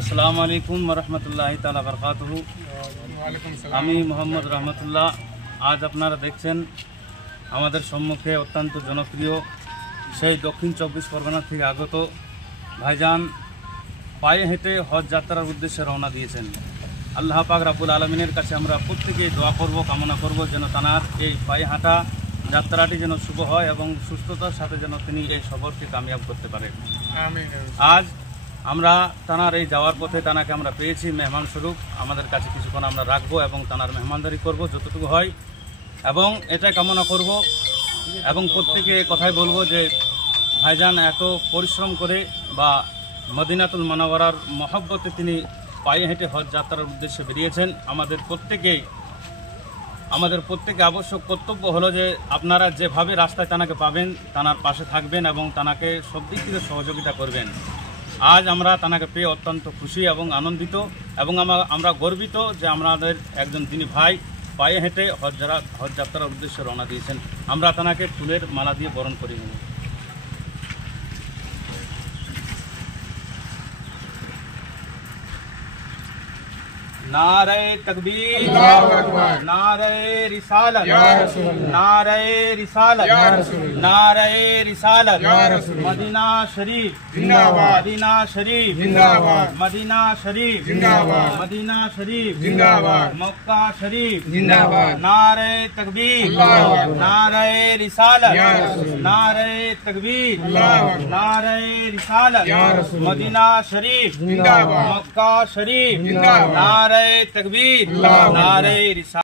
আসসালামু আলাইকুম রহমতুল্লাহি তাআলা বারাকাতুহু। আমি মোহাম্মদ রহমতুল্লাহ। আজ আপনারা দেখছেন আমাদের সম্মুখে অত্যন্ত জনপ্রিয় সেই দক্ষিণ 24 পরগনা থেকে আগত ভাইজান পায়ে হেঁটে হজ যাত্রার উদ্দেশ্যে রওনা দিয়েছেন। আল্লাহ পাক রাব্বুল আলামিনের কাছে আমরা প্রত্যেকেই দোয়া করব, কামনা করব যেন তানার এই পায়ে হাঁটা যাত্রাটি যেন শুভ হয় এবং সুস্থতার সাথে যেন তিনি এই সফরকে কামিয়াব করতে পারেন। আজ আমরা তানার এই যাওয়ার পথে তানাকে আমরা পেয়েছি মেহমান স্বরূপ। আমাদের কাছে কিছুক্ষণ আমরা রাখবো এবং তানার মেহমানদারি করব যতটুকু হয়, এবং এটাই কামনা করব এবং প্রত্যেকে কথাই বলবো যে ভাইজান এত পরিশ্রম করে বা মদিনাতুল মুনাওয়ারার মহব্বতে তিনি পায়ে হেঁটে হজ যাত্রার উদ্দেশ্যে বেরিয়েছেন। আমাদের প্রত্যেকে আবশ্যক কর্তব্য হলো যে আপনারা যেভাবে রাস্তায় তানাকে পাবেন তানার পাশে থাকবেন এবং তানাকে সব দিক থেকে সহযোগিতা করবেন। আজ আমরা তানাকে পেয়ে অত্যন্ত খুশি এবং আনন্দিত এবং আমরা গর্বিত যে আমাদের একজন যিনি ভাই পায়ে হেঁটে হজ যাত্রার উদ্দেশ্যে রওনা দিয়েছেন। আমরা তানাকে ফুলের মালা দিয়ে বরণ করে নেব। नारे तकबीर, नारे रिसालत, नारे रिसालत, नारे रिसालत, मदीना शरीफ जिंदाबाद, मदीना शरीफ जिंदाबाद, मदीना शरीफ जिंदाबाद, मदीना शरीफ जिंदाबाद, मक्का शरीफ जिंदाबाद। नारे तकबीर, नारे रिसालत, नारे तकबीर, नारे रिसालत, मदीना शरीफ जिंदाबाद, मक्का शरीफ जिंदाबाद। नारे तकबीर, नारे रिसालत।